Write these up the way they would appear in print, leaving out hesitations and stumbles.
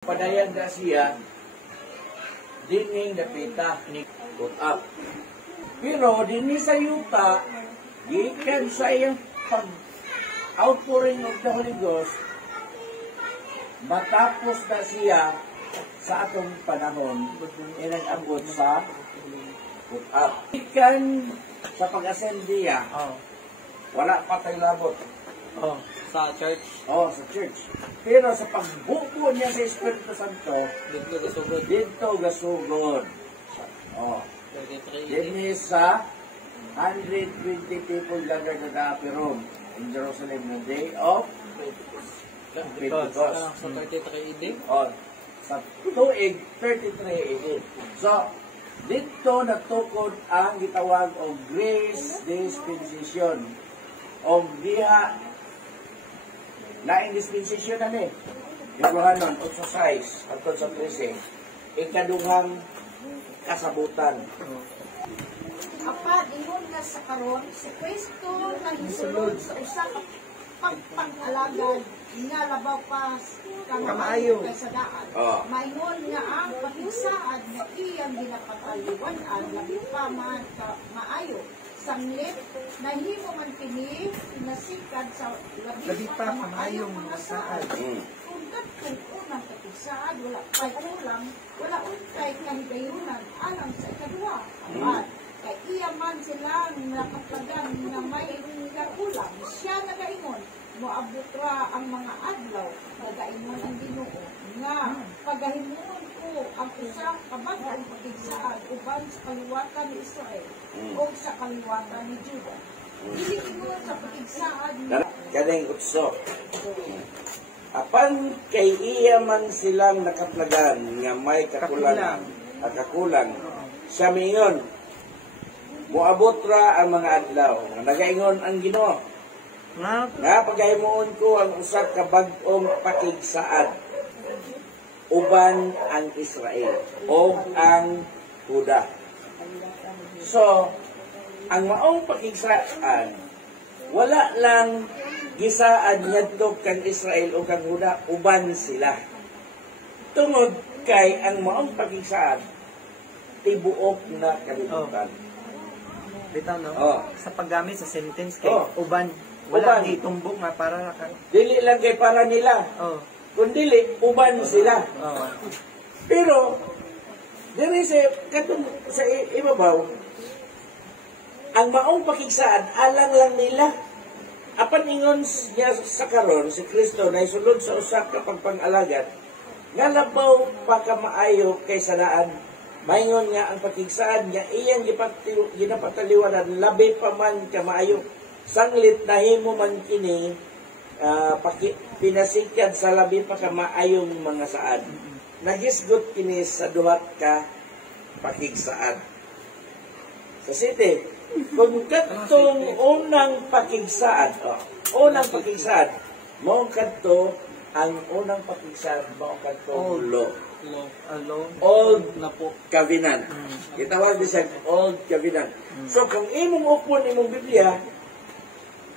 Padayan na siya, dining napita ni put up. Pero dini sa yuta, gikan sa iyang pag-outpouring of the Holy Ghost, matapos na siya sa atong panahon, inag-abot sa put up. Gikan sa pag-ascend niya, wala pa tayo labot. Sa church. Sa church. Pero sa pagbuko niya sa Espiritu Santo, dito gasugod. Dini sa 120 people gathered at the upper room in Jerusalem the day of Pentecost. Sa 33 AD? Sa tuig 33 AD. So, dito natukod ang gitawag o grace dispensation o diha laing dispensation na ni. Yohanan 8:6 at 13. Ikaduhang kasabutan. Apa, ingon nga sa karon, si Kristo na hisulod sa usa ka pagpag-alagad nga labaw pa kamaayo kay sa daan. Maingon nga ang pakisaad na iyang ginapataliwan-an labi pa man ka maayo. Sanglit, nahimo man kini, nasikad sa labi pa maayong mga saad. Kung katong unang kapisaad, wala pa'y ulam, wala untay kahigayunan, alang sa ikadua. Apat, kay iya man silang nakaplagan na may ulam, siya nagaingon, moabutra ang mga adlaw, nagaingon ang Ginoo, nga pagahimuon ko ang isang kabagang pagigsaad uban sa kaliwatan ni Israel o sa kaliwatan ni Juda. Dili ingon sa pagigsaad ni Kaning utso. Apan kay iya man silang nakaplagan nga may kakulang at kakulang, siya mingon, moabot ra ang mga adlaw, nagaingon ang Ginoo, nga pagahimuon ko ang usa ka bag-ong pakigsaad uban ang Israel o ang Huda. So, ang maong pakigsaan, wala lang gisaad ngadto kang Israel o kang Huda, uban sila. Tungod kay ang maong pakigsaan, tibuok na kalibutan. Bitaw no? Sa paggamit sa sentence kay uban, wala gitumbok nga para dili lang kay para nila. Kundi uban sila. Pero diri sa ibabaw, ang maong pakigsaad alang lang nila. Apan ingon niya sa karon si Kristo na isulod sa usa ka pagpang-alagad nga labaw pa ka maayo kaysa daan. Maingon nga ang pakigsaad niya iyang ginapataliwanan labi pa man ka maayo. Sanglit nahimo man kini pinasikad sa labi pa ka maayong mga saad. Nagisgot kini sa duhat ka pakigsaad. Sa city, kung katong unang pakigsaad, mo kadto ang unang pakigsaad, mo kadto Old Covenant. Gitawag siya Old Covenant. So kung imong upon imong Biblia,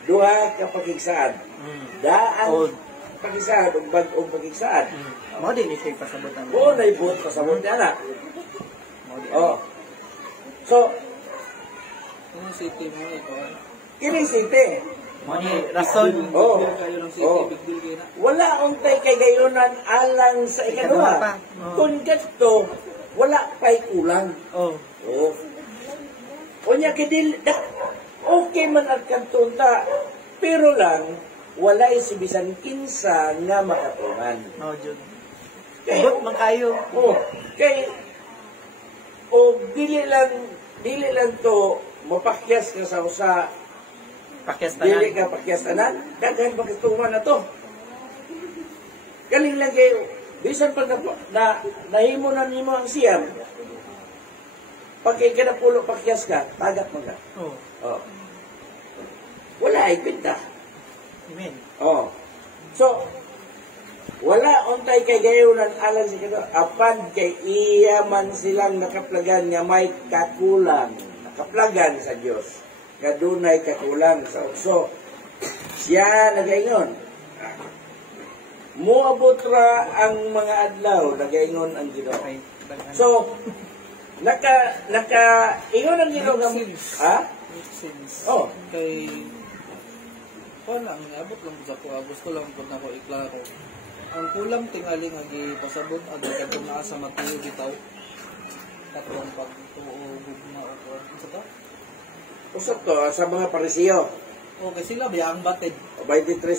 duha ka pakigsaad. Daan pakigsaad ug bag-ong pakigsaad. Mo din siya pasabutan. Oo, naibot pasabot na. So, city mo ito. kini city. Mo ni rason. Wala untay kay gayunan alang sa ikaduha. Kung kadto wala pay kulang. Unya kidil okay man ang kantunta, pero lang, walay si bisan kinsa nga makatungan. Jud. But man kayo. Dili lang to, mapakyas ka sa usa, dili ka pakyastanan, daghan pagkatungan na to. Galing lang kayo, bisan pag nahimo na nimo ang siyam, pag kay kanapulo pakyas ka, tagat mo ka. Wala ay pinta. Amen. So, wala untay kay gayunan alang si kado. Apan kay iya man silang nakaplagan nga may kakulang. Nakaplagan sa Dios. Kadunay kakulang sa so siya nagaingon. Muabot ra ang mga adlaw, nagaingon ang Ginoo. So, ingon ang Ginoo nga, ha? Makes sense. Oh. Kay, wala, ang abot lang sa ko. Gusto lang po na ko iklaro. Ang kulang tingali nga gipasabot agad kadto naa sa Mateo bitaw. Katong pagtuo gugma o sa to. Usap to sa mga parisiyo. Okay, sila biya ang batid. 23.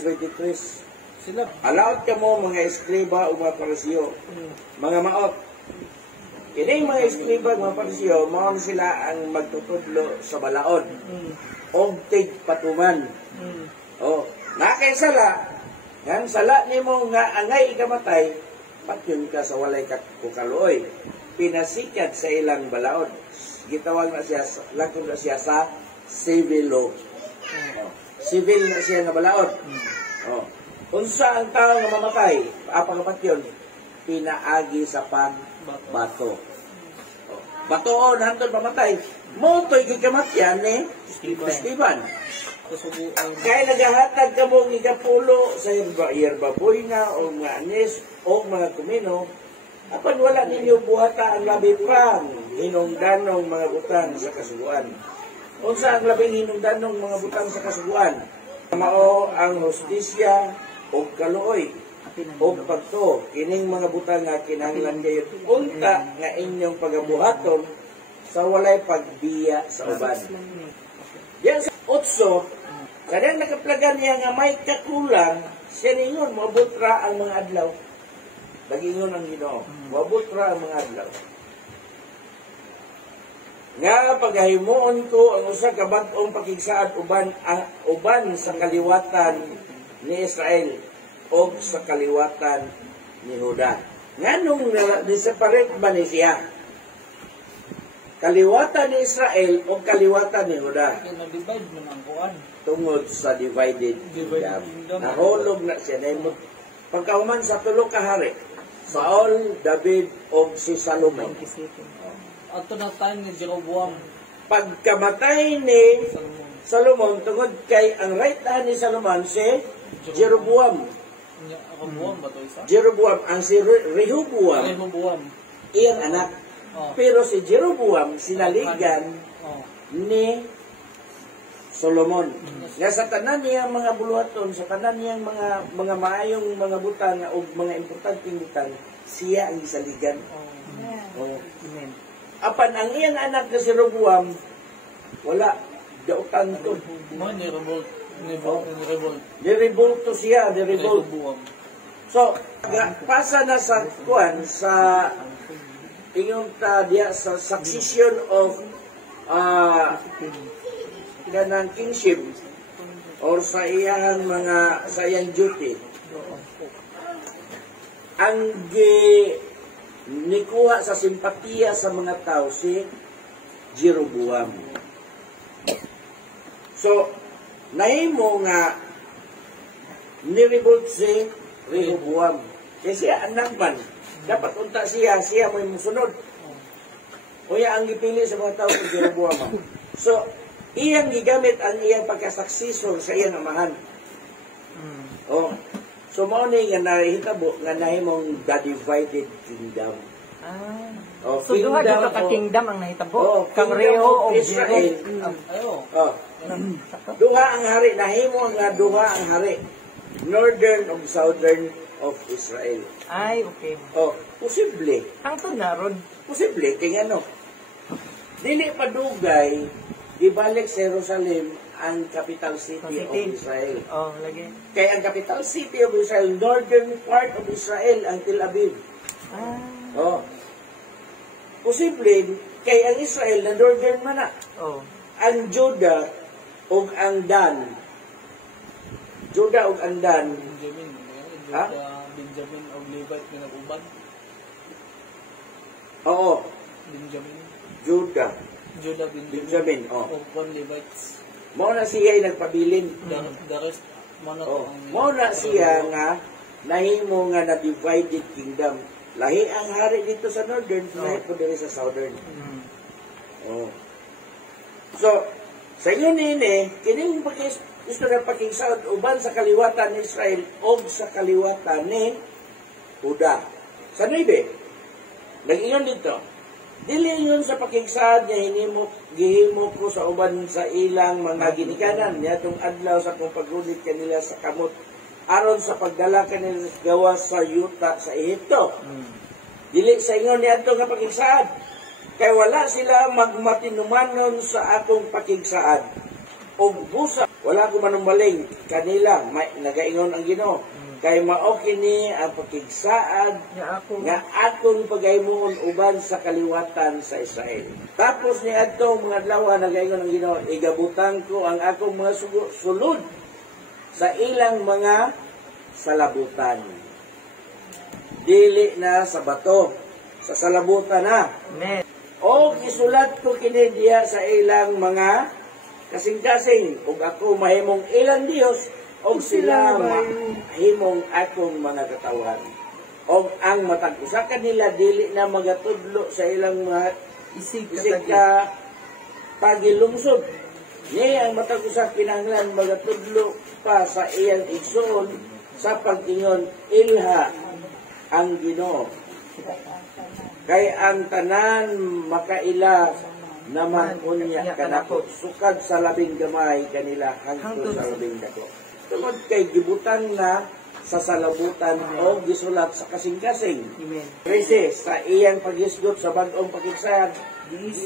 Sila. Alaot ka mo mga eskriba o mga parisiyo. Mga maot. Kini mga eskriba mga parisiyo, mao sila ang magtutudlo sa balaod. Og tigpatuman. Oh, nakay sala. Yan sala nimo nga angay ikamatay, patyon ka sa walay kukaluoy. Pinasikat sa ilang balaod. Gitawag na siya, lakon na siya sa civil law. Oh, civil na siya nga balaod. Oh. Unsa ang tao nga mamatay, apa nga patyon? Pinaagi sa pagbato. Oh. Batoon hantod mamatay. Motoy gikamatyan ni Esteban. Kaya nagahatag ka mong ikapulo sa yerbaboy nga o mga anis o mga kumino, apan wala ninyo buhata ang labi pang hinungdanong mga butang sa kasuguan. Unsa ang labing hinungdanong mga butang sa kasuguan? Mao ang hustisya o kaluoy o pagto. Kining mga butang nga kinahanglan kayo unta nga inyong pagabuhaton sa walay pagbiya sa uban. Yan sa utso, kadang nakaplagan niya nga may kakulang, siya ningon, mabot ra ang mga adlaw. Bagingon ang Ginoo, mabot ra ang mga adlaw. Nga paghahimuon ko ang usa ka bag-ong pakigsaad uban sa kaliwatan ni Israel o sa kaliwatan ni Juda. Nganong ni-separate ba ni siya? Kaliwatan ni Israel o kaliwatan ni Juda. Nag-divide man ang kuan. Tungod sa divided kingdom. Nahulog na siya. Pagkahuman sa tulo ka hari, Saul, David, o si Salomon. Ato na time ni Jeroboam. Pagkamatay ni Salomon, tungod kay ang right hand ni Salomon si Jeroboam. Rehoboam ba ito isa? Jeroboam, ang si Rehoboam, iyang anak. Pero si Jeroboam, sinaligan ni Solomon. Nga sa tanan niyang mga buluhaton, sa tanan niyang mga maayong mga butang o mga importanteng butang, siya ang isaligan. Apan ang iyang anak na si Jeroboam, wala, dautan to. Ni-revolt to siya, ni-revolt. So, pasa na sa kuan, sa ingon ta diya sa succession of ganang kingship or sa iyang duty. Ang nikuha sa simpatiya sa mga tao si Jeroboam. So, nahimo nga ni-revolt si Rehoboam. Kasi anak man, dapat unta siya mo yung musunod. Kuya ang gipili sa mga tao si Jeroboam. So, iyang gigamit ang iyang pagkasaksisor sa iyang amahan. Oh. So, mao ni nga nahitabo nga nahimong the divided kingdom. Oh, so, duha dito ka kingdom ang nahitabo? Oh, kang Reho o Israel. Oh. Duha ang hari. Nahimo nga duha ang hari. Northern o southern of Israel. Ay, okay. Oh, posible. Ang tunaron. Posible, kaya ano. Dili padugay, ibalik sa Jerusalem ang capital city of Israel. Oh, lagi. Kaya ang capital city of Israel, northern part of Israel, ang Tel Aviv. Oh. Posible, kaya ang Israel na northern man na. Oh. Ang Judah o ang Dan. Judah o ang Dan. Benjamin o Levite na nag-uban. Oo. Benjamin. Judah, Benjamin. Oh. O one Levites. Mao na siya ay nagpabilin. The rest, mao na siya nga nahimo nga na divided kingdom. Lahi ang hari dito sa northern, lahi po dito sa southern. Oh. So, sa inyo nini, kining gusto na pakigsaad uban sa kaliwatan ni Israel o sa kaliwatan ni Juda. Sa 9, nag-ingon dito, dili yun sa pakigsaad nga gihimo ko sa uban sa ilang mga ginikanan niya itong adlaw sa kong pagrulit kanila sa kamot aron sa pagdala kanila gawas sa yuta sa Ehipto. Dili sa ingon niya itong pakigsaad. Kay wala sila magmatinumanon sa akong pakigsaad. O busa, wala ko manumbaling kanila, nagaingon ang Ginoo. Kay mao kini ang pakigsaad nga akong pagaymuon uban sa kaliwatan sa Israel. Tapos ni adtong mga adlaw nagaingon ang Ginoo, igabutan ko ang akong mga sulod sa ilang mga salabutan. Dili na sa bato, sa salabutan na. Amen. O isulat ko kini diya sa ilang mga kasing-kasing, ug ako mahimong ilang Dios, og sila mahimong akong mga katawan. Og ang matag usa kanila dili na magatudlo sa ilang mga isig ka pagilungsod. Ni ang matag usa kinahanglan magatudlo pa sa iyang igsoon sa pag-ingon ilha ang Ginoo. Kay ang tanan makaila naman unya kanako sukad sa labing gamay kanila hangtod sa labing dako. Tungod kay gibutan na sa salabutan o gisulat sa kasing-kasing. Kasi sa iyang paghisgot sa bagong pakigsaad,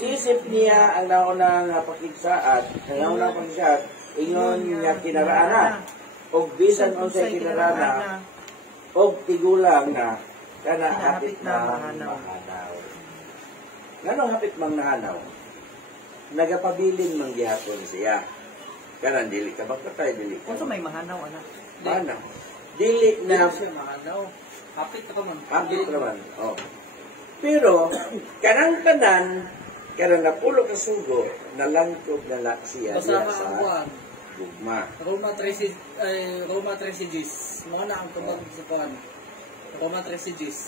isip niya ang naunang pakigsaad, ingon niya kinaraana, o bisan unsay kinaraana, o tigulang na, kana hapit na mahanaw. Nganong hapit mang nahanaw? Nagapabilin mang gihapon siya. Kanan dili ka bakatay dili ka. Kung may mahanaw anak. Mahanaw. Dili na siya mahanaw. Hapit ka man. hapit naman. Oh. Pero kanang tanan kanang napulo ka sugo nalangkob na siya Kasama sa ang buwan. gugma. Roma 13 Gs. Mga na ang tubag sa kuwan. Roma 13 Gs.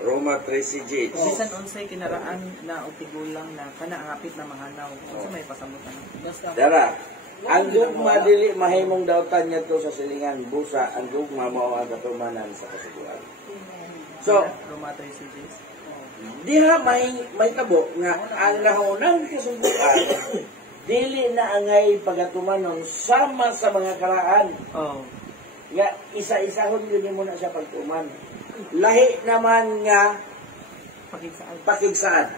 Roma 13 Gs. Bisan unsay kinaraan na utigulang na kana ang hapit na mahanaw. Unsa may pasamutan? Basta. Dara, ang gugma dili mahimong dautan niya to sa silingan busa, ang gugma mao ang katumanan sa kasiguan. So, Roma 13 Gs. diha may tabo nga ang lahonang kasiguan dili na angay pagatumanon sama sa mga karaan. Oh. Nga isa-isahon yun mo na siya pagtuman. Lahi naman nga pakigsaad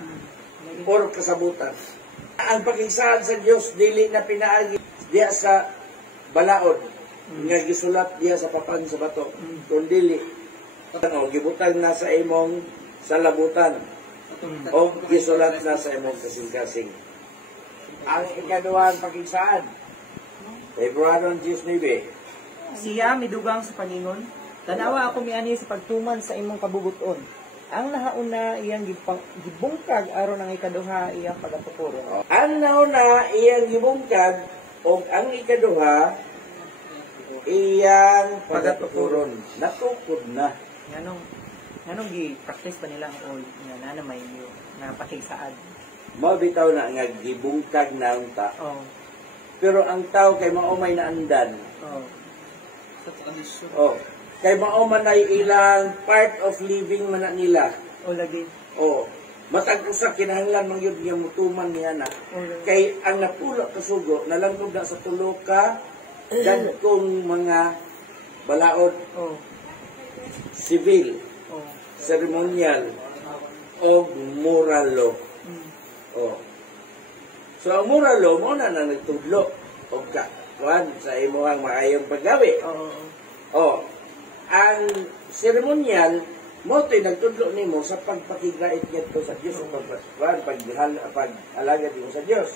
or kasabutan. Ang pakigsaad sa Dios dili na pinaagi diya sa balaod nga gisulat diya sa papan sa bato, kundi gibutan na sa imong salabutan o gisulat na sa imong kasing-kasing. Ang ikaduhang pakigsaad February 19. Siya midugang sa paningon, tanawa ako miani sa pagtuman sa imong kabubuton. Ang nahauna iyang gibungkag aron ang ikaduha iyang pagatukuron. Ang nauna iyang gibungkag o ang ikaduha iyang pagatukuron. Natukod na. Nganong gi-practice pa nila ang nga na may na pakigsaad. Mabitaw na nga gibungkag na ang ta. Oh. Pero ang tao kay maumay na andan. Oh. Sa tradisyon. Oh. Kay maumay na ilang part of living man na nila. O lagi. Oh. Matag usa kinahanglan man gyud nga mutuman niya na. Kay ang napulo ka sugo nalangkob na sa tulo ka dagkong mga balaod. Oh. Civil, Oh. ceremonial, o moral law. Oh. So, ang moral law mo na nagtudlo o kuan sa imuhang maayong paggawi. Oh. Oh. Ang ceremonial mo to'y nagtudlo nimo sa pagpakigrait nito sa Dios o pag-alagad mo sa Dios.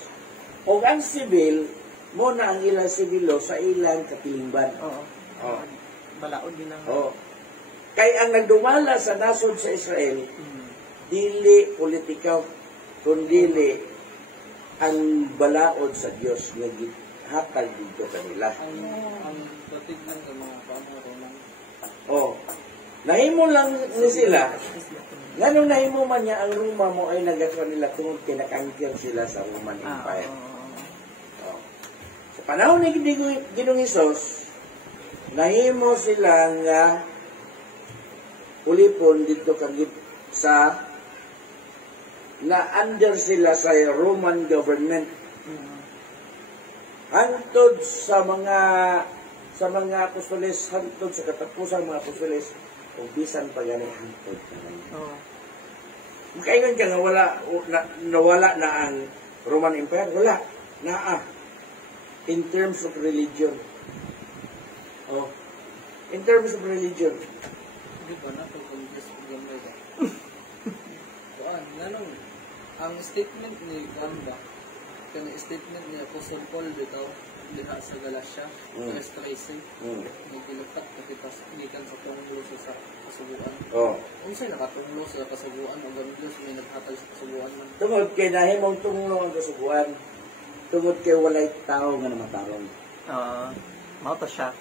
O ang civil mo na ang ilang civil law sa ilang katilingban. Oo. Oh. Balaod din ang Oh. Kay ang nagdumala sa nasod sa Israel, dili politikaw, kundi ang balaod sa Dios nga hatag dito kanila. Ang patig ng mga pamaronan. Oh. Nahimo lang ni sila. Nganong nahimo man niya ang Roma mo ay nagatuan nila tungod kay nakangkir sila sa Roman Empire. Oh. panahon ni Ginoong Hesus, nahimo sila nga ulipon dito kagit sa na under sila sa Roman government. Hantod sa mga apostoles, hantod sa katapusang mga apostoles, o bisan pa gani hantod. Kaingan ka nga nawala na ang Roman Empire? Wala. Naa. In terms of religion. In terms of religion. Hindi ba na kung just gamay ka? Nanong, ang statement ni Gamba, kaya statement ni Apostle Paul dito, diha sa Galatia, verse 13, may kilutak kapitas, ikan sa tunglo sa kasubuan. Unsay nakatunglo sa kasubuan, o ang Diyos may naghatag sa kasubuan man. Tungod kay nahimong tunglo ang kasubuan, tungod kay walay tao nga namatarong. Mauto siya.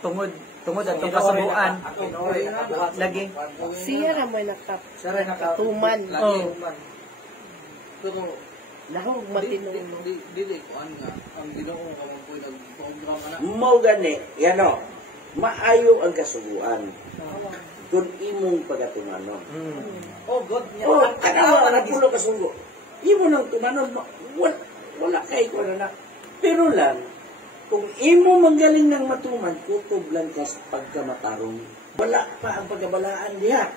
Tungod atong kasubuan. Lagi. Siya na may nakatuman. Pero, Lahog matinong. dili ko nga, ang Ginoo kamang po'y nag-programa na. Mo gani, yano, maayo ang kasubuan. Kung imong pagatumanon. God niya. Kanawa na pulo kasugo. Imo nang tumanon, wala kay ko na. Pero lang, kung imo manggaling ng matuman, kutob lang ka sa pagkamatarong. Wala pa ang pagkabalaan diha.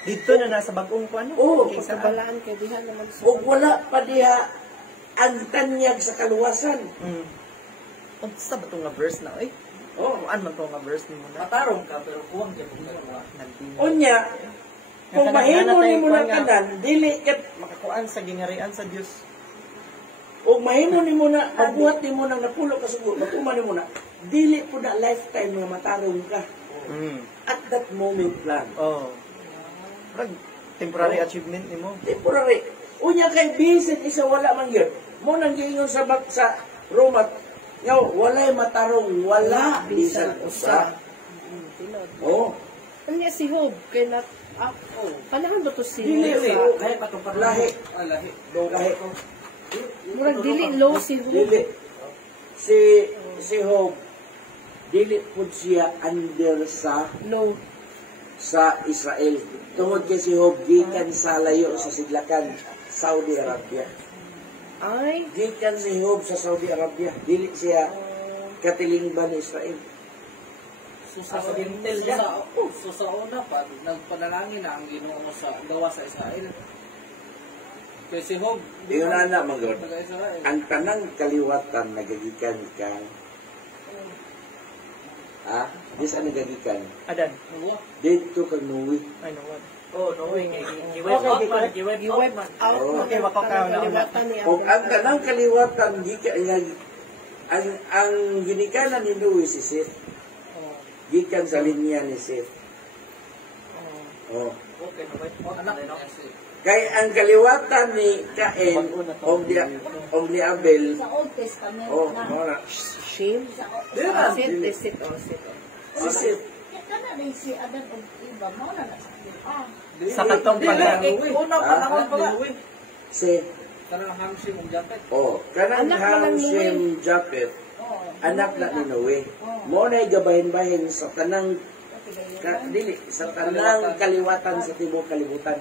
Dito na nasa bagong kuan. Pagkabalaan kay diha naman sa. O wala pa diha ang tanyag sa kaluwasan. Unsa ba itong nga verse na? Kuan man itong nga verse ni mo na? Matarong ka, pero kuwang ka mong nagawa. Unya, kung mahimo ni mo na tanan, dili kat makakuan sa gingarian sa Dios. o mahimo ni mo na, mabuhat ni mo na napulo kasugo, matuman ni mo na, dili po na lifetime nga matarong ka. At that moment lang. Temporary achievement ni mo. Temporary. Unya kay bisan isa wala man yun. Mo nang giingon sa Roma, nga walay matarong, wala bisan usa. Ano si Job? Kaya na, panahon ba ito si Dili, Job? lahi. Lahi. Lahi. Murag dili low si Job. Dili. Si Job, dili po siya under Low. sa Israel. Tungod kay si Job, gikan sa layo sa sidlakan, Saudi Arabia. Ay. Gikan si Job sa Saudi Arabia. Dili siya katilingban ni Israel. So sa una pa, nagpanalangin na ang Ginoo sa gawa sa Israel. Kaya si Job, Yun na magod. Israel. Ang tanang kaliwatan nagagikan ka. Di saan nagagikan? Adan. Dito kag Nuwi. I know what. Noe. Giweb out. Okay, wako ka na. Kaliwatan niya. O ang tanang kaliwatan ang ginikanan ni Nuwi si Seth. Gikan sa linya ni Seth. Okay, anak niya si Kay ang kaliwatan ni Cain o ni Abel. Sa Old Testament Mora. Shame. Sit. Si Seth. Kana rin si Adan o iba mo na Sa katong una pa naman pala. Si Kanang hamsi mong jacket. kanang Anak na ng Hamshem Japhet, anak na ni Noe. Mo na gabahin-bahin sa tanang sa tanang kaliwatan sa tibok kalibutan.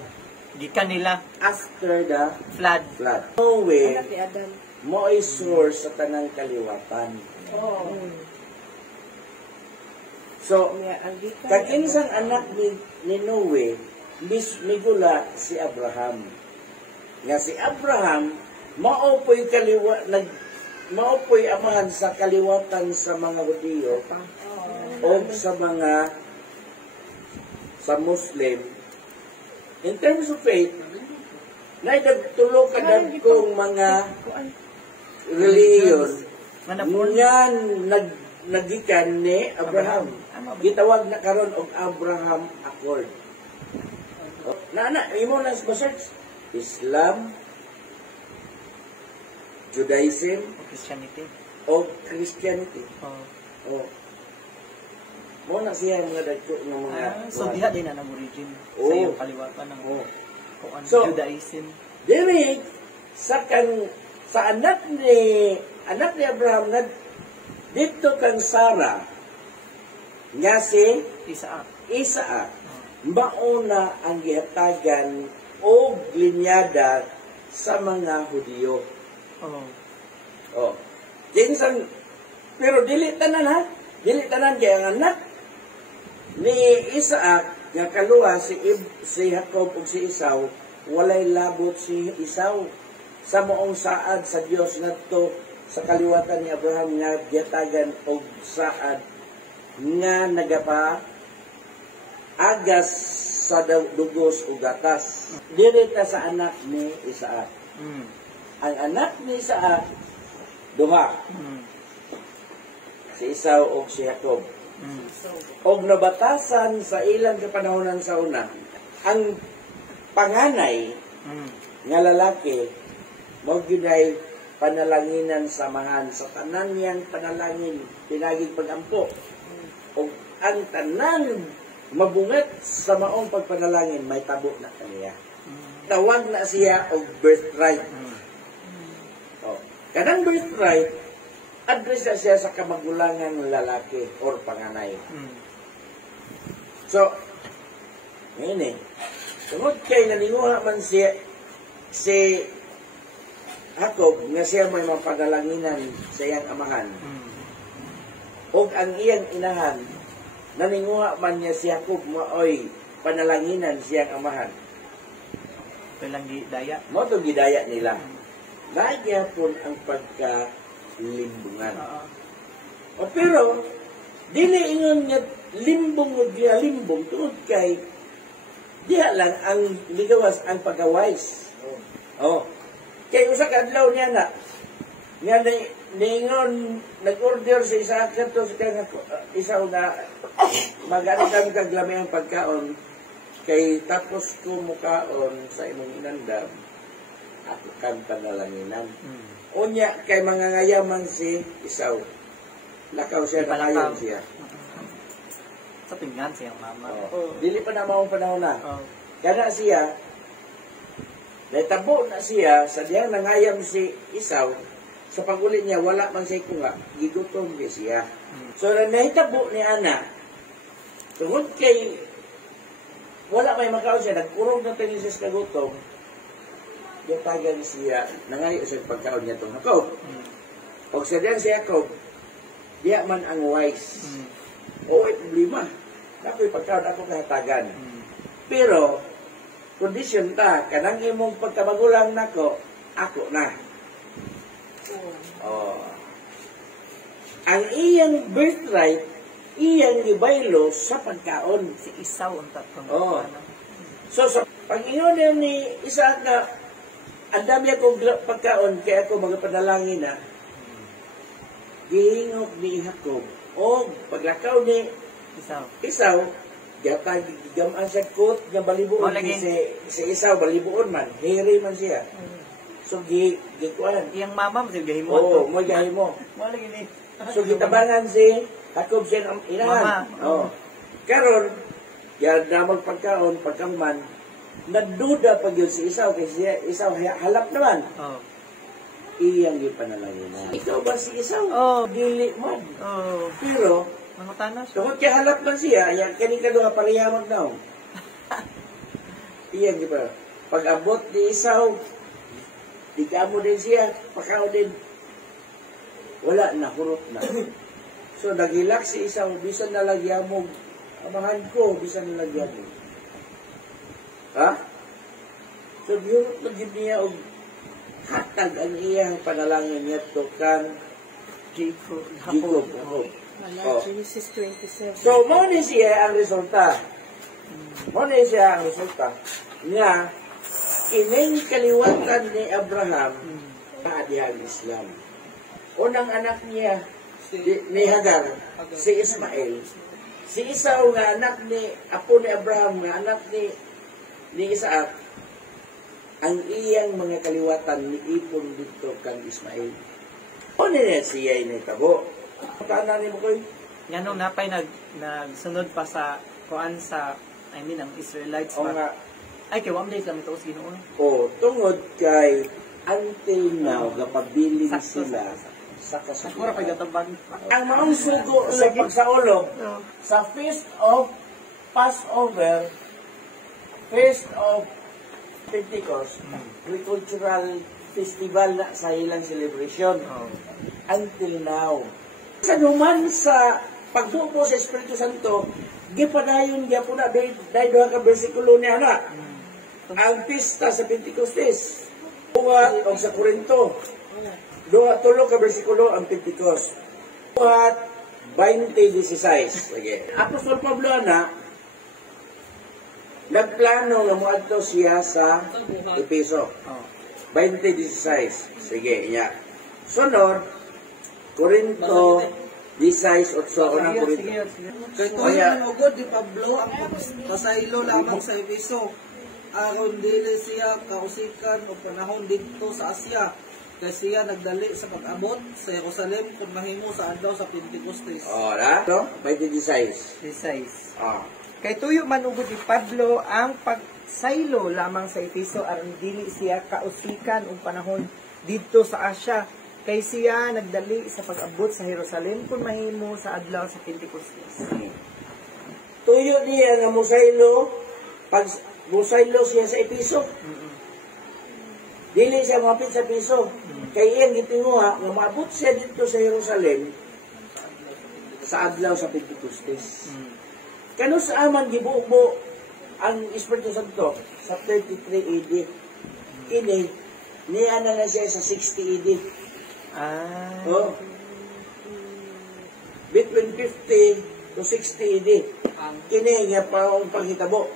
Gikan nila After the flood. flood. Noe, Anak ni Adan. mo ay source sa tanang kaliwatan. So, kag-inisang anak ni Noe, migula si Abraham. Nga si Abraham, maopoy amahan sa kaliwatan sa mga Hudiyo o sa Muslim. In terms of faith, naidagtulo kadagkong mga reliyon ngan nagikan ni Abraham. Gitawag na karon og Abraham Accord. Imo na sa search Islam, Judaism, o Christianity. Mo na siya mga dagko ng mga so diha din ang origin sa iyong kaliwatan ng So, Judaism. Diri sa anak ni anak ni Abraham nga dito kang Sarah nga si Isaac mauna ang gihatagan o linyada sa mga Hudiyo. Oh. Jinsan, pero dili tanan ha? Dili tanan kaya ang anak ni Isaac nga kaluwa si Jacob ug si Esau, walay labot si Esau sa moong saad sa Dios ngadto sa kaliwatan ni Abraham nga gihatagan og saad nga nagapa agas sa dugos ug gatas. Direta sa anak ni Isaac. Ang anak ni Isaac duha. Si Esau ug si Jacob. Og nabatasan sa ilang kapanahonan sa una, ang panganay nga lalaki mao gyud panalanginan samahan sa tanan niyang panalangin pinaging pagampo. Og ang tanan mabungat sa maong pagpanalangin may tabo na kaniya. Tawag na siya og birthright. Kanang birthright, address na siya sa kamagulangan ng lalaki or panganay. So, ngayon tungod kay naninguha man si Jacob nga siya may mapadalanginan sa iyang amahan. O ang iyang inahan, naninguha man niya si Jacob maoy panalanginan siyang amahan. Walang gidaya. Mo to gidaya nila. Nagya po ang pagkalimbungan. Pero, dili ingon nga limbong o limbong tungod kay diha lang ang ligawas ang pagawais. Kay usa ka adlaw niya na nga ningon nag-order sa isa kadto sa kanya isa na magano kami kag lami ang pagkaon kay tapos ko mukaon sa imong inandam ako kang panalanginan. Unya kay mangangayaman si Esau. Lakaw siya, nakayon siya. Sa pinggan siyang mama. Dili pa na maong panahon na. Kaya siya, naitabo na siya, sa diyang nangayam si Esau, sa pag-uli niya, wala man siya kunga, gigutom siya. So, naitabo ni Ana, tungod kay, wala may makaon siya, nagkurong na tayo sa kagutom, tagan siya, nangayo siya pagkaon niya itong Jacob. O sa diyan si Jacob, diya man ang wise. O ay problema. Ako'y pagkaon ako kahatagan. Pero, kondisyon ta, kanang imong pagkamagulang nako, ako na. Ang iyang birthright, iyang ibaylo sa pagkaon. Si Esau ang tatong. So, pag-ingon ni Isaac na, ang dami akong pagkaon, kaya ako magapanalangin na, gihingog ni Jacob, o paglakaw ni Esau, gamaan siya kot, nga balibuon si Esau, balibuon man, hiri man siya. So, gikuan. Iyang mama mo, gahimo. Oo, mo gahimo. So, gitabangan si Jacob siya ang inahan. Karon, yan damang pagkaon, pagkaman, nagduda pag yun si Esau, kasi Esau halap naman. Iyang yung panalaginan. Ikaw ba si Esau? Dili man. Pero, tungkol kaya halap man siya, kaning kaluha pariyamag na. Iyang yung pa. Pag-abot ni Esau, digamo din siya, pakaw din. Wala na, hurot na. So, nagilak si Esau, bisan nalagyan mo, amahan ko, bisan nalagyan mo. So, yun naging niya og hatag ang iyang panalangin niya to kan Jacob. Genesis 27. So, mo ni siya ang resulta. Nga, ining kaliwatan ni Abraham kaadihang Islam. Unang anak niya, ni Hagar, si Ismael. Si Esau nga anak ni, apo ni Abraham nga anak ni Isaac, ang iyang mga kaliwatan ni ipon dito kang Ismael. O niya siya initabo. Kanan ni mo koy? Yan nung napay nagsunod pa sa kuan sa, ang Israelites pa. Nga. Ay, kay 1 days lang ito, Ginoo. Tungod kay until now, napabiling sila sa Sakura pa kasugian. gatabang. Ang maong sugo sa pagsaulog sa Feast of Passover, Feast of Pentecost, agricultural festival na sa ilang celebration. Until now. Sa naman sa pagbubo sa Espiritu Santo, gipadayon gyapon na dahil duha ka bersikulo niya na. Ang pista sa Pentecostes, buhat o sa Korinto, tulo ka bersikulo ang Pentecost. Buhat 20:16. Sige. Apostol Pablo na nagplano nga moadto siya sa Efeso. 20:16. Sige, iya. Sunod, Korinto 16:8 unang Korinto. Kay tuyo ugod di Pablo ang pasaylo lamang sa Efeso. Aron dili siya kausikan o panahon dito sa Asya. Kay siya nagdali sa pag-abot sa Jerusalem kung mahimo sa adlaw sa Pentecostes. Ora, no? 20:16. Precise. Ah. Kay tuyo man ugod ni Pablo ang pagsaylo lamang sa Efeso aron dili siya kausikan og panahon didto sa Asya. Kay siya nagdali sa pag-abot sa Jerusalem kung mahimo sa adlaw sa Pentecostes. Tuyo niya nga musaylo, pag musaylo siya sa Efeso. Dili siya mapit sa Efeso. Kay iyang gitinguha nga maabot siya dito sa Jerusalem sa adlaw sa Pentecostes. Kano sa aman gibubo ang Espiritu Santo sa 33 AD. Kini niya na siya sa 60 AD. Oh. Between 50 to 60 AD. Kini nga paong panghitabo.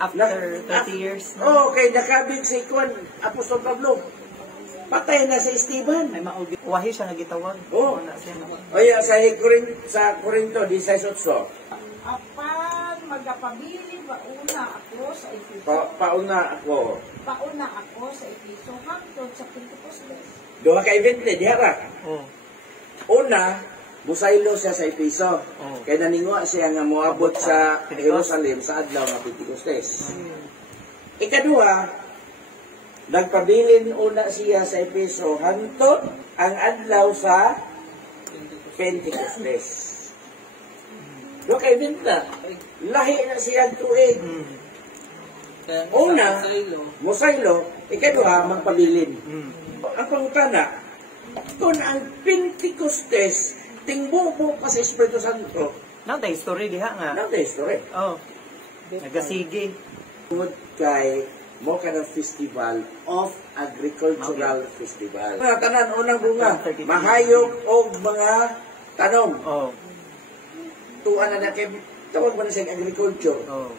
After 30 years. Okay, nakabig si Juan, Apostol Pablo. Patay na sa Esteban. Ay maugi. Wahi siya nagitawag. Oo. Na siya. Oya, sa Corinto 16:8. Apan magapabili pauna ako sa Efeso. Pauna ako. Pauna ako sa Efeso hangtod sa Pentecostes. Duha ka event ni dihara. Oh. Una, musaylo siya sa Efeso. Kaya naningwa siya nga moabot sa Jerusalem sa adlaw nga Pentecostes. Ikaduha, nagpabilin una siya sa Efeso hangtod ang adlaw sa Pentecostes. Duha ka event na. Lahi na siya tuig. Una, musaylo. Ikaduha, magpabilin. Ang pangutana, kung ang Pentecostes tingbubo pa sa Espiritu Santo, Now the history diha nga. ano na history? Oh. Nagasige. Tungod kay mo ka ng festival of agricultural festival. Mga tanan, unang bunga, mahayog o mga tanong. Oh. Tuan na kay tawag mo na siya agriculture. Oh.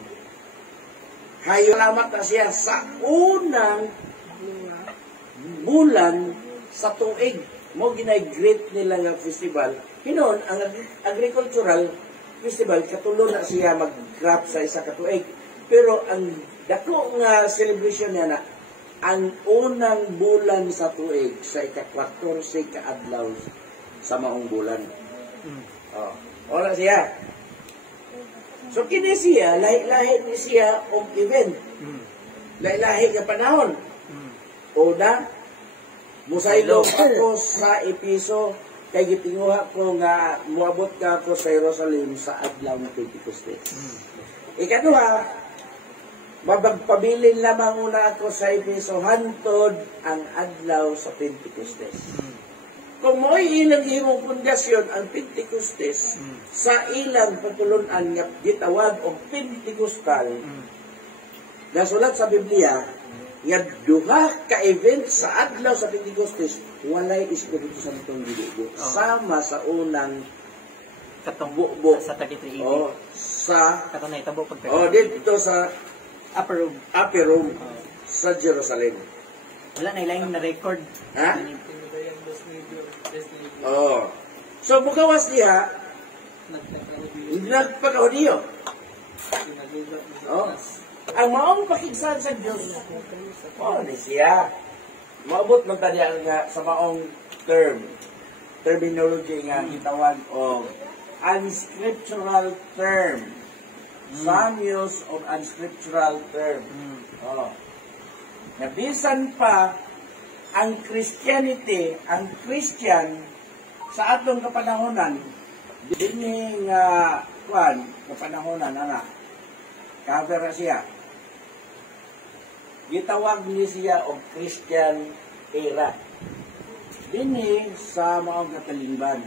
Hayog lamat na siya sa unang bulan sa tuig. Mo ginay-great nila nga festival. Hinon, ang agricultural festival, katulo na siya mag-crop sa isa katuig. Pero ang dako nga celebration niya na, ang unang bulan sa tuig, sa ika-14 kaadlaw sa maong bulan. Oh, wala siya. So, kini siya, lahi-lahi ni siya og event. Lahi-lahi nga panahon. Una, musaylo ako sa Efeso, kay gitinguha ko nga muabot ka ako sa Jerusalem sa adlaw ng Pentecostes. Ikaduha, mabagpabilin lamang una ako sa Efeso hantod ang adlaw sa Pentecostes. Kung mo'y ilang himong pundasyon ang Pentecostes sa ilang patulunan nga gitawag o Pentecostal, nasulat sa Biblia, nga duha ka-event sa adlaw sa Pentecostes, walay Espiritu Santong gibubo. Sama sa unang Katong sa 33 o sa katong naitabo pag dito sa upper room. upper room sa Jerusalem. Wala na ilang na record. Ha? Oh. So bukawas niya nagpakaudyo. Oh. Ang maong pakigsan sa Diyos, di siya. Maabot man tanya nga sa maong terminology nga gitawag o unscriptural term. Some use of unscriptural term. Oh. Nabisan pa ang Christianity, ang Christian sa atong kapanahonan, dining kapanahonan ana. Cover siya. Gitawag ni siya og Christian era. Dini sa maong katalingban.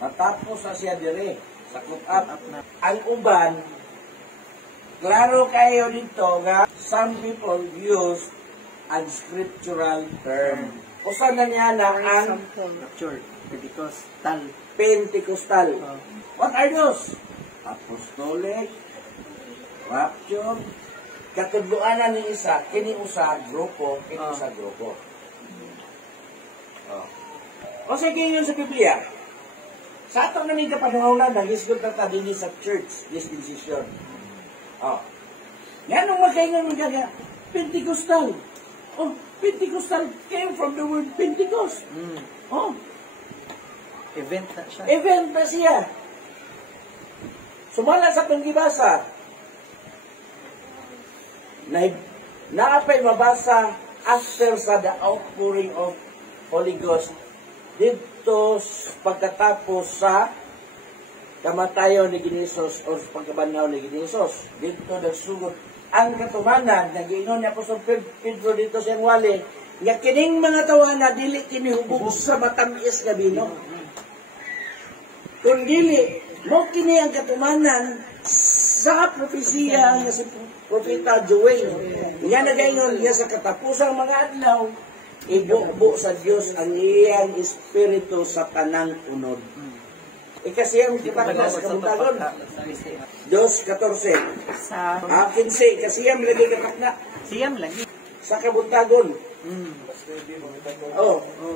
Matapos sa siya dire sa cut-up. Ang uban, klaro kayo dito nga some people use unscriptural term. Usa na niya na ang Church, Pentecostal. Pentecostal. What are those? Apostolic, rapture, katudloanan ni isa, kini usa grupo, kini usa grupo. O sa kinyon sa Biblia, sa atong namin kapanahonan, nag-isgot na din sa church dispensation. Yan ang magkaingan mga Pentecostal. Oh, Pentecostal came from the word Pentecost. Oh, Event na siya. event na siya. Sumala sa panggibasa, naapay mabasa after sa the outpouring of Holy Ghost dito pagkatapos sa kamatayon ni Ginisos o pagkabanaw ni Ginisos. Dito nagsugod ang katumanan, nag-iingon niya po sa Pedro dito sa wali, nga kining mga tawana dili kini hubog sa matamis nga bino. Kung dili, mo kini ang katumanan sa propesiya nga si Propeta Joel. Nga nag-iingon niya sa katapusang mga adlaw, ibubo sa Dios ang iyang espiritu sa tanang unod. Ikasiyang kipakla sa kabutagon. 2:14. Sa 15. Kasiyang lagi kapakla siyam lagi. sa kabutagon.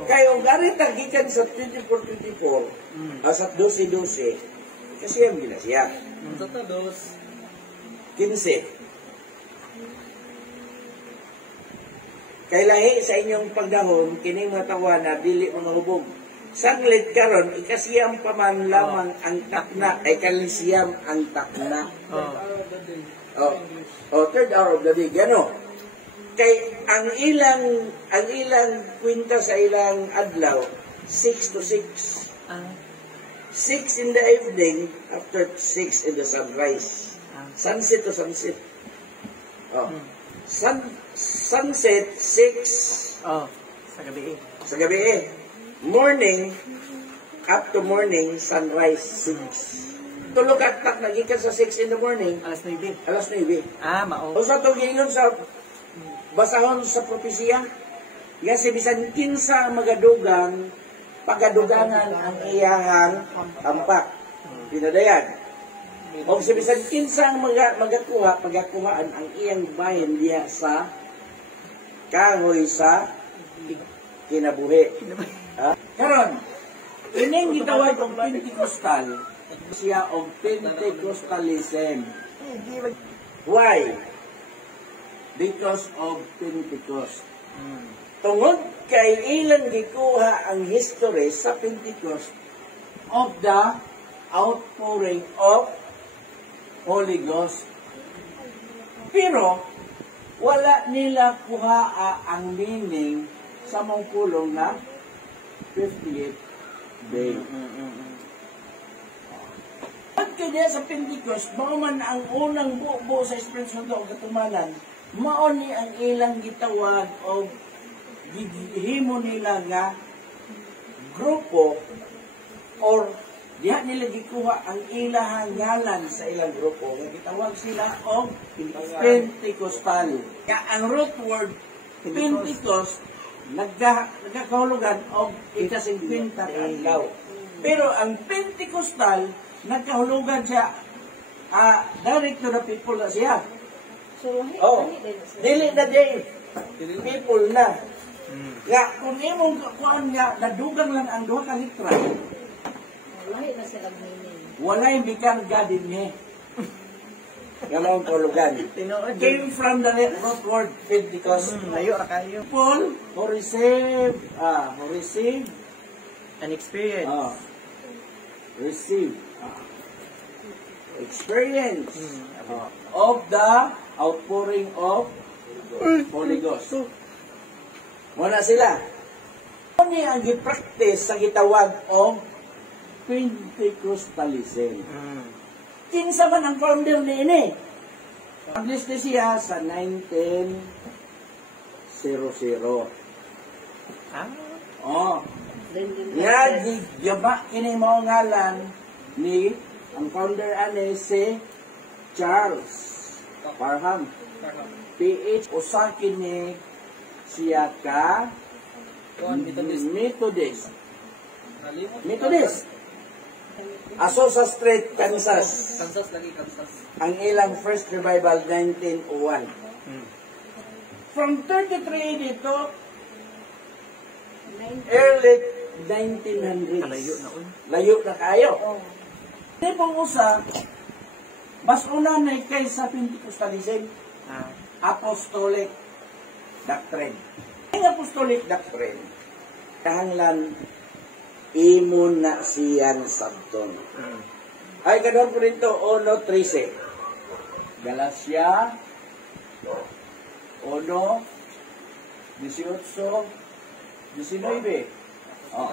Kaya ang garit ang gikan sa 24-24, sa 12-12, kasiyang gina siya. Sa tados, 15. Kay lahi sa inyong pagdahon, kining mga tawana, dili mga hubog. Saglit karon, ikasiyam pa man lamang ang takna, ay kalisiyam ang takna. Third hour of the day, gano. Kay ang ilang kwenta sa ilang adlaw, 6 to 6. 6 in the evening, after 6 in the sunrise. Sunset to sunset. Sunset, 6. Sa gabi. Sa gabi morning, up to morning, sunrise, 6. Tulog at tak, nagikan sa 6 in the morning, Alas 9. alas 9. Mao. O sa tugingon sa basahon sa propesya, nga si bisan kinsa magadugang, pagadugangan ang iyahang tampak. Pinadayan. O si bisan kinsa ang pagakuhaan ang iyang bahin diya sa kahoy sa kinabuhi. Karon, ining gitawag og Pentecostal, siya og Pentecostalism. Why? Because of Pentecost. Tungod kay ilang gikuha ang history sa Pentecost of the outpouring of Holy Ghost. Pero, wala nila kuhaa ang meaning sa mong kulong na 58th day. At kaya sa Pentecost, mao man ang unang buo sa Espiritu Santo o katumanan, mao ni ang ilang gitawag o gihimo nila nga grupo or diha nila gikuha ang ilahang ngalan sa ilang grupo. Gitawag sila og Pentecostal. Kaya ang root word Pentecost nagkahulugan og ika-50 adlaw. Pero ang Pentecostal nagkahulugan siya direct to the people na siya. Dili na day. People na. Nga, kung imong kuan nga, nadugang lang ang duha ka litra. Wala yung bikan gadin niya. Ganong kahulugan. Came from the root word Pentecost. Layo ra kayo. People who receive An experience. Receive experience of the outpouring of Holy Ghost. Muna sila. Ano ang gipractice sa gitawag o Pentecostalism? Kinsa man ang founder ni ini? Published ni siya sa 1900. Oh. Nga, giyaba kini mo ngalan ni ang founder ani si Charles Parham. PH usakin ni siya ka Methodist. Asosa Street, Kansas. Kansas lagi, Kansas. Ang ilang first revival 1901. From 33 dito, early 1900s. Layo na kayo. Hindi pong usa, mas una na kaysa Pentecostalism, apostolic doctrine. Ang apostolic doctrine, kahanglan, imon na siyang sabton. Ay, kadang po rin ito, 1:13. Galacia, 1:18, Oh.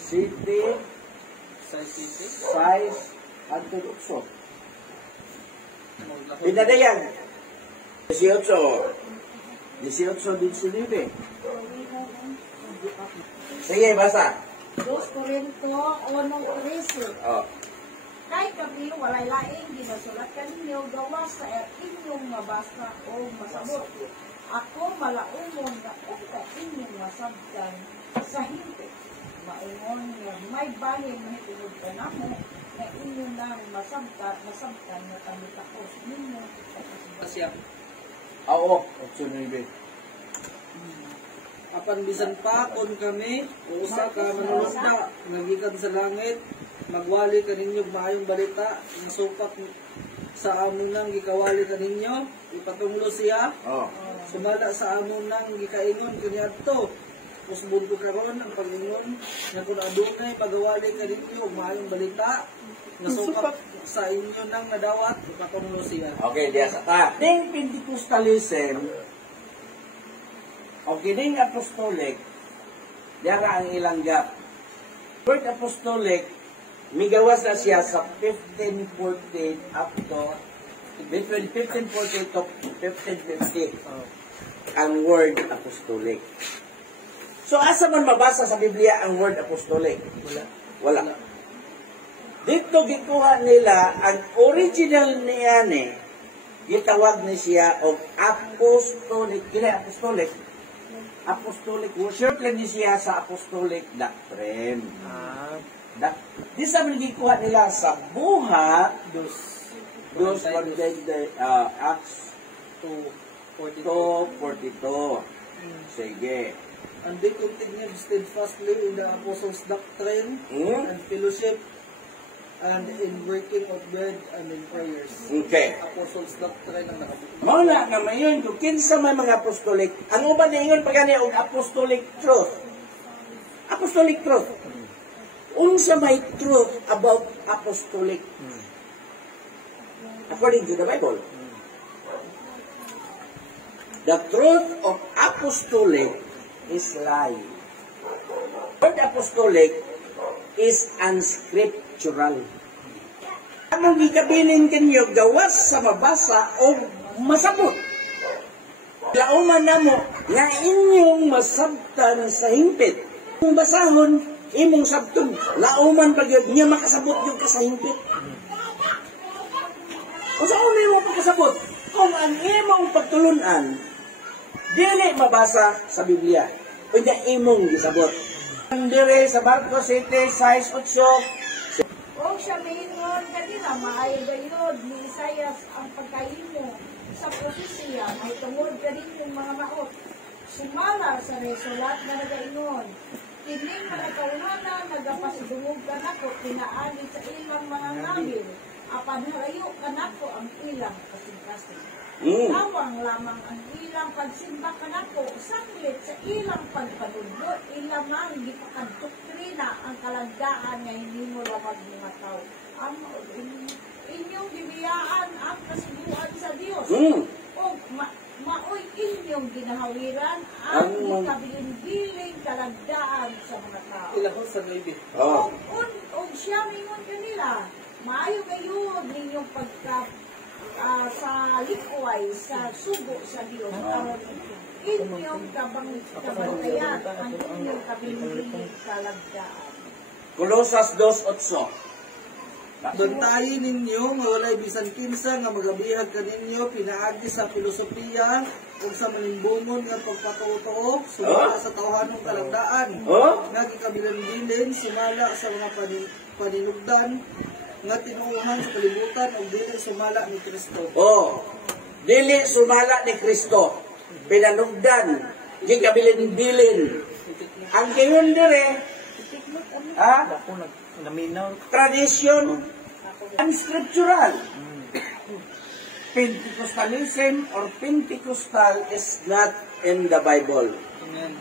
City, size, anto ukso. Pinadayan. 18, Sige, basa. 2 Corinto 1:13. Oh. Kay kami walay laing ginasulat kaninyo gawas sa inyong mabasa o masabot. Ako malaumon na uka inyong masabdan sa hintay. Maingon nga may bahin na hitulog ka na mo na inyo nang masabdan na kamitakos ninyo. Siya. Oo, 8:9. Apan bisan pa kon kami usa ka manunugda nagikan sa langit magwali kaninyo maayong balita ng sukat sa amon nang gikawali kaninyo ipatunglo siya sumala sa amon nang gikaingon kaniadto usbon ko karon ang pagingon nga kun adunay pagawali kaninyo maayong balita nga sukat sa inyo nang nadawat ipatunglo siya. Okay, diya sa ding Pentecostalism o kining apostolic, dara ang ilang gap. Word apostolic, migawas na siya sa 1540 up to, between 1540 to 1550, ang word apostolic. So, asa man mabasa sa Biblia ang word apostolic? Wala. Dito gikuha nila, ang original niya ni, gitawag ni siya og apostolic, apostolic worship lang ni siya sa apostolic doctrine. Di sa gikuha nila sa buhat, Acts 2:42. Sige. And they continued steadfastly in the apostles' doctrine and fellowship and in breaking of bread and in prayers. Okay. Apostles' doctrine ang nakabuti. Mauna nga mayon, kung kinsa may mga apostolic, ang uban na ingon pagani og apostolic truth. Apostolic truth. Unsa may truth about apostolic? According to the Bible. The truth of apostolic is lie. Word apostolic is unscriptural. Among gikabilin kanyo gawas sa mabasa o masabot. Lauman na mo nga inyong masabtan sa himpit. Kung basahon, imong sabton. Lauman pag niya makasabot yung kasahimpit. O sa una mo pagkasabot, kung ang imong pagtulunan, dili mabasa sa Biblia. Pwede imong gisabot. Ang dire sa Marcos 7:6-8. O siya maingon kanila maayo gayud ni Isaias ang pagkaino sa propesya may tungod ganin yung mga maot. Sumala sa resulat na nagaingon. Kining mga kauhana nagapasidungog kanako tinaani sa ilang mga ngabil. Apan harayo kanako ang ilang kasing-kasing. Tawang lamang ang ilang pagsimba kanako saklit sa ilang pagpanudlo ilamang gipakadoktrina ang kalagdaan nga hindi mo lamang mga tao. Ang inyong bibiyaan ang kasibuan sa Dios. O maoy inyong kinahawiran ang ikabiling-biling kalagdaan sa mga tao. Ilahon sa Navy. Oh. Og siya mingon kanila, maayo kayo ninyong pagka sa likway, sa sugo sa Diyos, aron inyong kabantayan ang inyong kabiling-biling kalagdaan. Colosas 2:8. Bantayin ninyo nga walay bisan kinsa nga magabihag kaninyo pinaagi sa filosofiya ug sa malimbungon nga pagpatuo sumala sa tawhanong kalagdaan nga gikabilan-bilin sinala sa mga paninugdan nga tinuuhan sa kalibutan ug dili sumala ni Kristo. Dili sumala ni Kristo. Pinanugdan, gikabilin-bilin. Ang gayon dire, tradisyon unscriptural. Pentecostalism or Pentecostal is not in the Bible. Amen.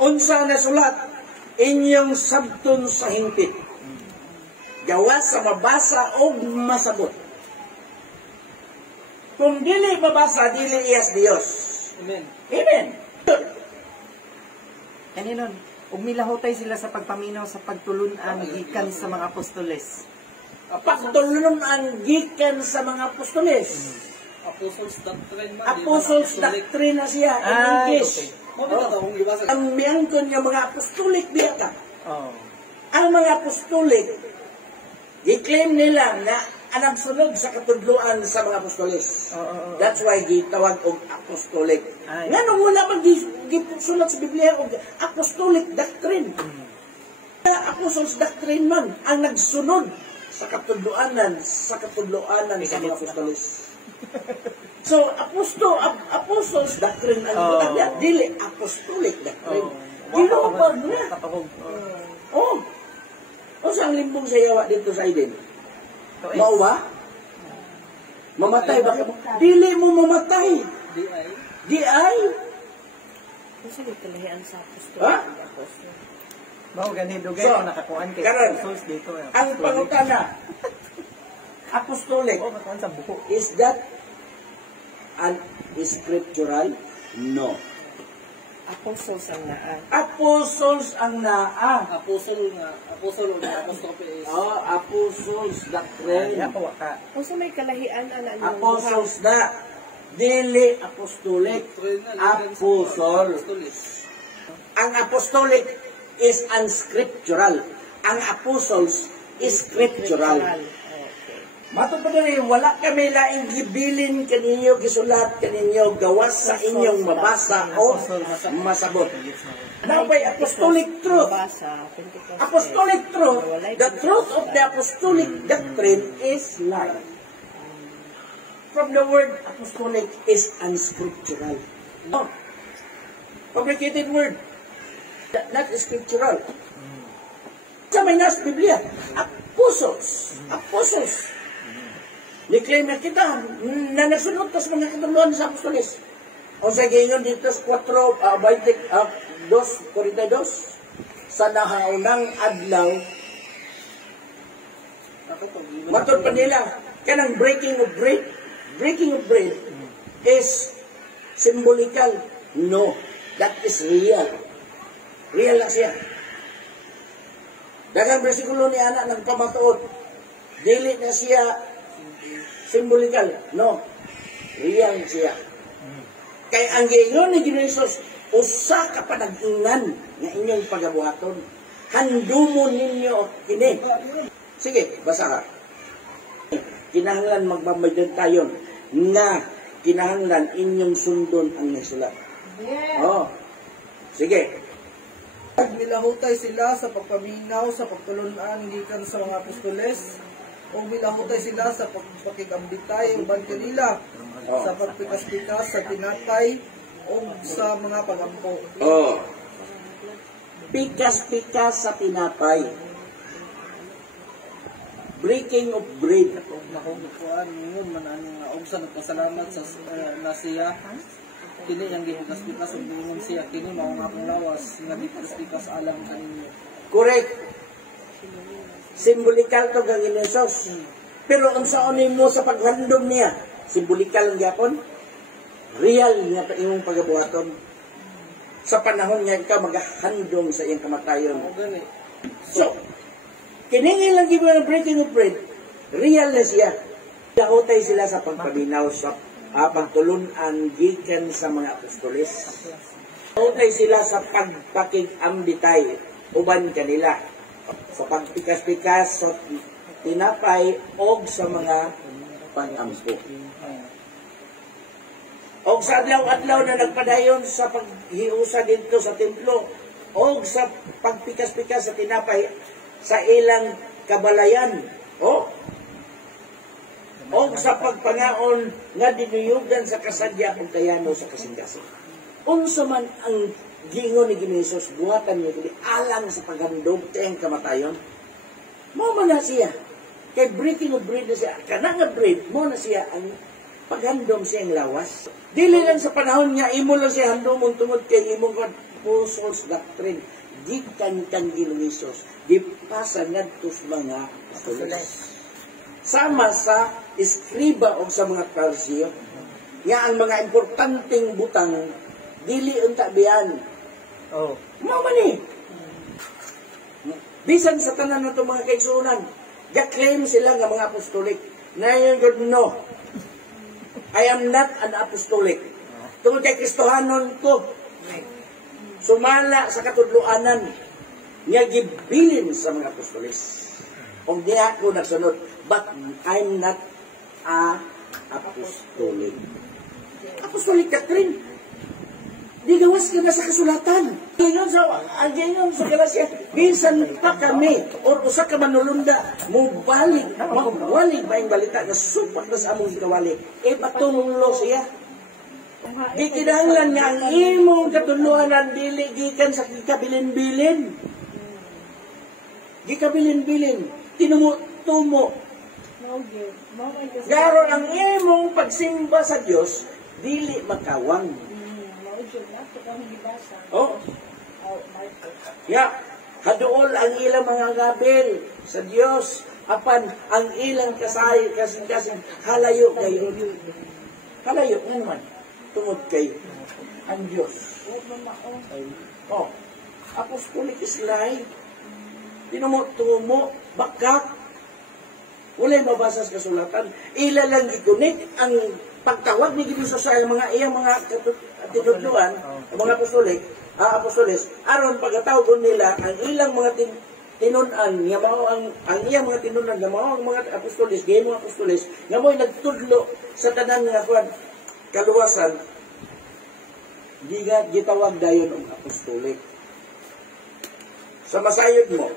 Unsa na sulat inyong sabton sa hingpit. Gawas sa mabasa o masabot. Kung dili mabasa, dili iyas Dios. Amen. Amen. Kaninon, ug milahutay sila sa pagpaminaw sa pagtulun-an gikan sa mga apostoles. Pagtulun ang gikan sa mga apostoles. Apostles Doctrine man. Apostles Doctrine na siya in English. Ang miyangkon yung mga apostolik diya ka. Ang mga apostolik, i-claim nila na anang sunod sa katudluan sa mga apostoles. That's why gitawag og apostolik. Nga nung wala pag gisunod sa Biblia og apostolic doctrine. Apostles Doctrine man ang nagsunod sa katudluanan sa mga apostoles. So, apostles doctrine ang butang dili apostolic doctrine. Ginubag na. O saan limbong sa yawa dito sa Eden? Mao ba? Mamatay ba ka? Dili mo mamatay. Di ay. Kasi kalahian sa apostol. Mao gani dugay ko nakakuan kay apostles dito. Ang pangutana, apostolic is that an scriptural? No. Apostles ang naa. Apostles ang naa. Apostol apostol Apostles Doctrine. Kung may kalahian ana Apostles na. Dili apostolic. Apostol. Ang apostolic is unscriptural. Ang apostles is scriptural. Matod pa rin, wala kami laing gibilin kaninyo, gisulat kaninyo, gawas sa inyong mabasa o masabot. Now by apostolic truth, apostolic truth, the truth of the apostolic doctrine is life. From the word apostolic is unscriptural. No. Fabricated word. Not scriptural. Sa may nas Biblia, apostles. Apostles. Ni-claim na kita na nasunod sa mga katuluan sa apostoles. O sa ganyan dito sa 2:42 sa nahaunang adlaw, matod pa nila, kanang breaking of bread is symbolical. No, that is real. Real lang siya. Dagang bersikulo ni anak ng pamatuod, dili na siya symbolical. No. Real siya. Kay ang gayon ni Jesus, usa ka panag-ingan nga inyong pagabuhaton. Handumon ninyo kini. Sige, basa ka. Kinahanglan magbabayad tayo na kinahanglan inyong sundon ang nagsulat. Sige. Milahutay sila sa pagpaminaw sa pagtulunan gikan sa mga apostoles o milahutay sila sa pagpakigambitay uban kanila sa pagpikas-pikas sa tinatay o sa mga pagampo. Pikas-pikas sa tinapay. Breaking of bread. Nakukuhaan ngayon man ang sa nagpasalamat sa nasiya. Kini yang gihugas-pikas ug giingon siya kini mao nga akong lawas nga gipikas-pikas alang kaninyo. Correct. Simbolikal to kang Jesus. Pero ang saon mo sa paghandom niya, simbolikal gyapon. real nga pa imong pagabuhaton. Sa panahon nga ikaw magahandom sa iyang kamatayon. So, kiningi lang gibo ng breaking of bread, real na siya. Dahotay sila sa pagpaminaw sa pagtulunan gikan sa mga apostoles. Dahotay sila sa pagpakig-ambitay uban kanila. Sa pagpikas-pikas sa tinapay o sa mga pang-ampo. O sa adlaw-adlaw na nagpadayon sa paghiusa dito sa templo, o sa pagpikas-pikas sa tinapay sa ilang kabalayan, o sa pagpangaon nga dinuyugan sa kasadya o kayano sa kasingkasing. Unsa man ang gingon ni Ginisos, buhatan niya kini alang sa paghandog tayong kamatayon, mo man na siya. Kay breaking of bread na siya, kana nga bread, mo na siya ang paghandom siyang lawas. Dili lang sa panahon niya, imo lang siya handomon tungod kay imong apostles doctrine. Gikan kang Ginisos, gipasa ngadto sa mga apostoles. Sama sa iskriba o sa mga parsiyo, nga ang mga importanteng butang, dili unta biyan. Mamani. Bisan sa tanan na itong mga kaigsunan, ga-claim sila nga mga apostolik. Na yung God, no. I am not an apostolic. Tungkol kay Kristohanon ko, sumala sa katudluanan, nga gibilin sa mga apostolis. O niya ko nagsunod, but I'm not a apostolic. Apostolic doctrine. Di gawas ka na sa kasulatan. Ganyan sa Galacia, minsan pa kami, o usa ka manulunda, mubalig ba yung balita na supat na sa among gikawali. Patunglo siya. Di kinahanglan nga ang imong katuluanan dili gikan sa gikabilin-bilin. Gikabilin-bilin. Tinumo-tumo. Garo ang imong pagsimba sa Dios dili makawang. Haduol ang ilang mga gabil sa Dios. Apan ang ilang kasing halayo kayo. Halayo nga naman. Tungod kay ang Dios. Apostolic Islay. Tinumo-tumo, bakak. Walay mabasa sa kasulatan. Ila lang gikunik ang pagtawag ni Ginisos sa iyang mga tinudluan, mga apostoles, aron pagkatawag nila ang ilang mga tinunan, nga mao ang iyang mga tinunan, nga mao ang mga apostoles, gayon mga apostoles, nga mo'y nagtudlo sa tanan nga kaluwasan, di nga gitawag dayon ang apostolik. Sa masayod mo,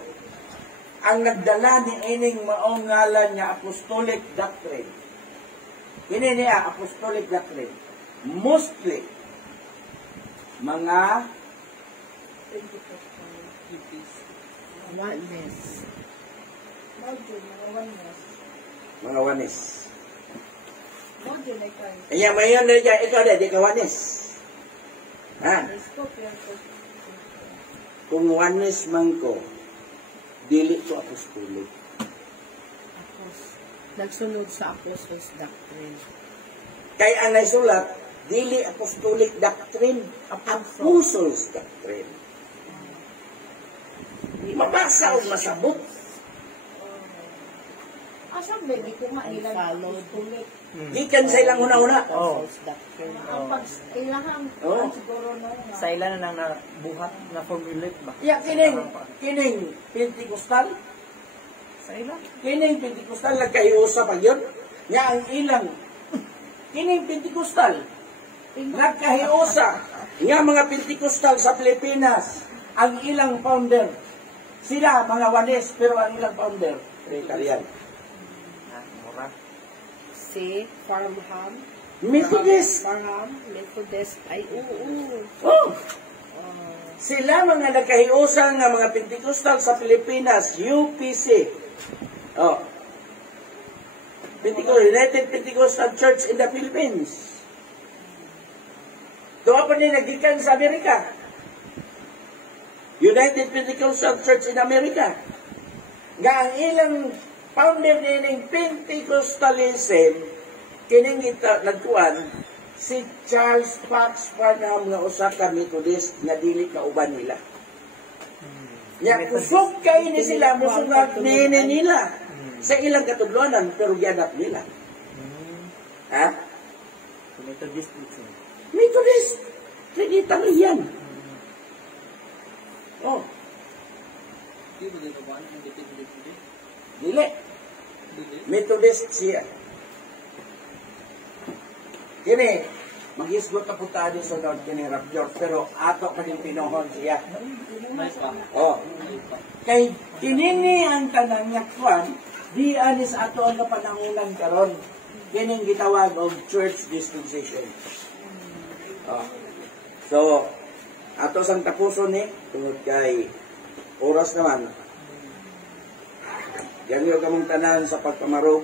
ang nagdala ni ining maong ngalan nga apostolic doctrine, ini niya apostolic doctrine, mostly mga wanis. Iya mayon na dyan, ikaw na, di ka wanis. Kung wanis man ko, dili ko apostolic. Nagsunod sa apostles doctrine. Kaya ang naisulat, dili apostolic doctrine, apostles doctrine. Mabasa o masabot. Asam ba, di ko mailang apostolic. Gikan sa ilang una-una. Ang pag-ilahang siguro na. Sa ilan na nang nabuhat na formulate ba? Kining Pentecostal. Sa ilan? Kining Pentecostal nagkaiusa pa yun. Nga ang ilang kining Pentecostal nagkahiusa nga mga Pentecostal sa Pilipinas ang ilang founder. Sila mga wanis pero ang ilang founder Trinitarian. Si Farnham. Methodist. Methodist. Ay, Sila mga nagkahiusa nga mga Pentecostal sa Pilipinas, UPC. United Pentecostal Church in the Philippines. Doon pa din nagikan sa Amerika. United Pentecostal Church in America. Nga ang ilang founder din ng Pentecostalism, kining nagkuhan, si Charles Fox Parham nga usa ka Methodist nga dili kauban nila. Ya kusog kay ni sila musugat nene nila sa ilang katudlonan pero giadap nila. Ha? Methodist. Methodist. Trinitarian. Oh, Di ba dito ba? Independent hindi? dili. Methodist siya. Kini, mag-isgot na punta din sa Lord kini Rapture, pero ato pa din pinuhon siya. Nice pa. Oh. Kay kinini ang tanang yakwan, di anis ato ang napanangunan karon. Kining gitawag og church dispensation. Oh. So, ato sang tapuson ni tungod kay oras naman. Ganyo kamong tanan sa pagkamarog.